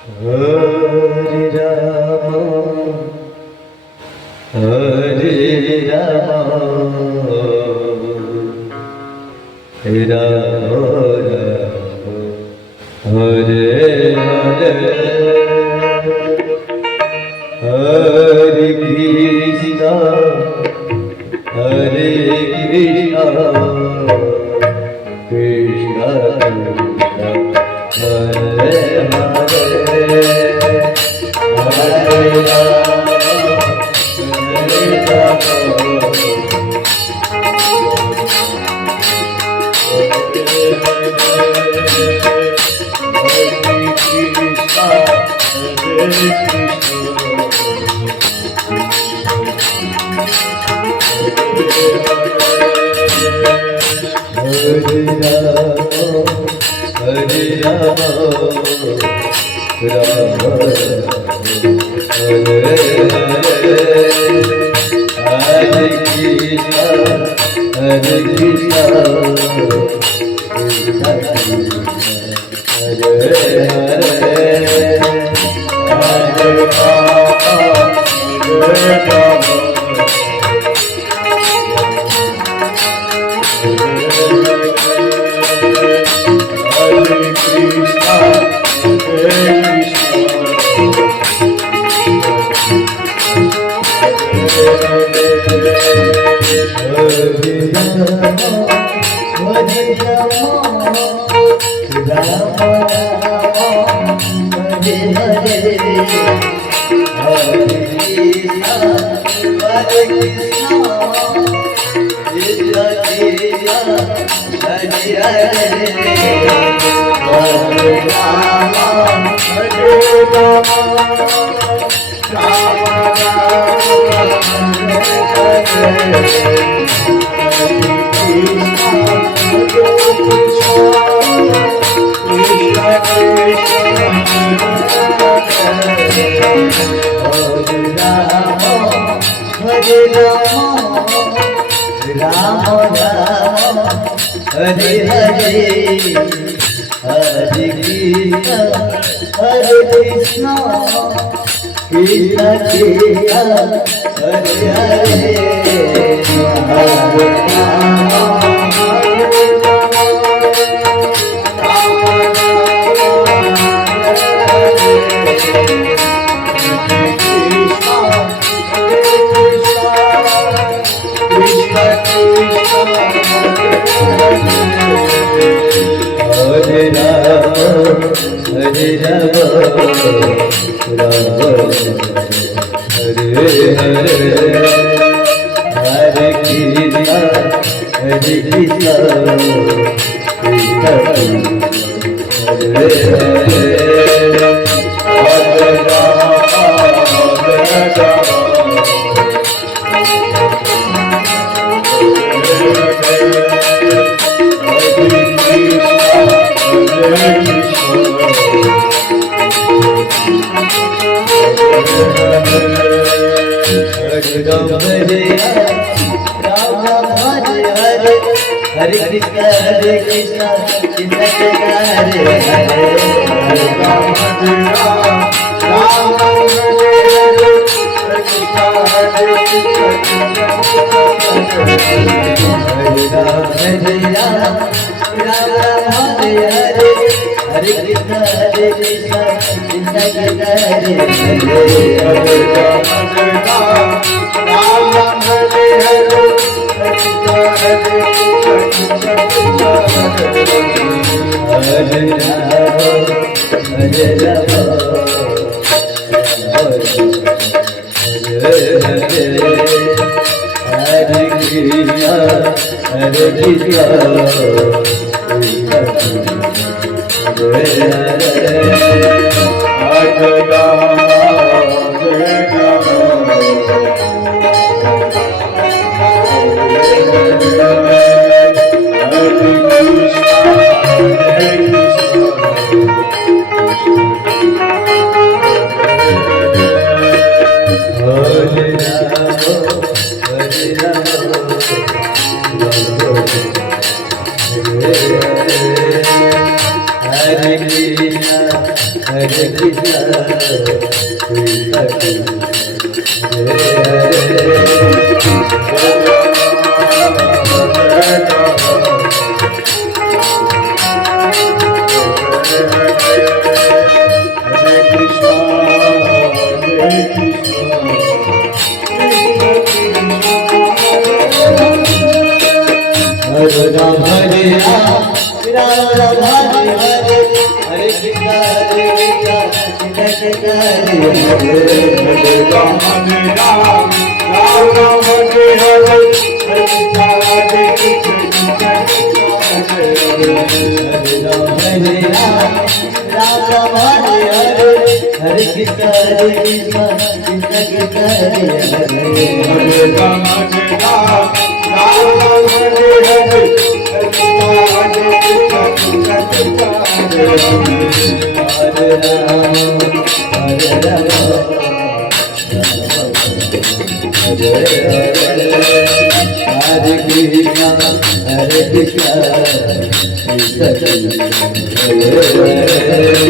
Hare Rama, Hare Rama, Rama Rama, Hare Hare, Hare Krishna, Hare Krishna, Krishna Krishna, Hare Hare, Hare Rama, Hare Rama, Hare Hare, Hare Krishna, Hare Krishna, Krishna Krishna, Hare Hare, Hare Rama, Hare Rama, Rama Hare Krishna, Krishna Krishna, Hare Ram Hare Ram, Ram Ram Hare Hare, Hare Krishna Krishna Krishna Hare Ram Hare Ram, Ram Ram Hare Hare, Hare Krishna Krishna Hare Ram Hare Ram, Ram Ram Hare Hare, Hare Krishna Krishna Krishna Hare Ram Hare Ram. Hare Krishna, Hare Krishna, Krishna Krishna, Hare Hare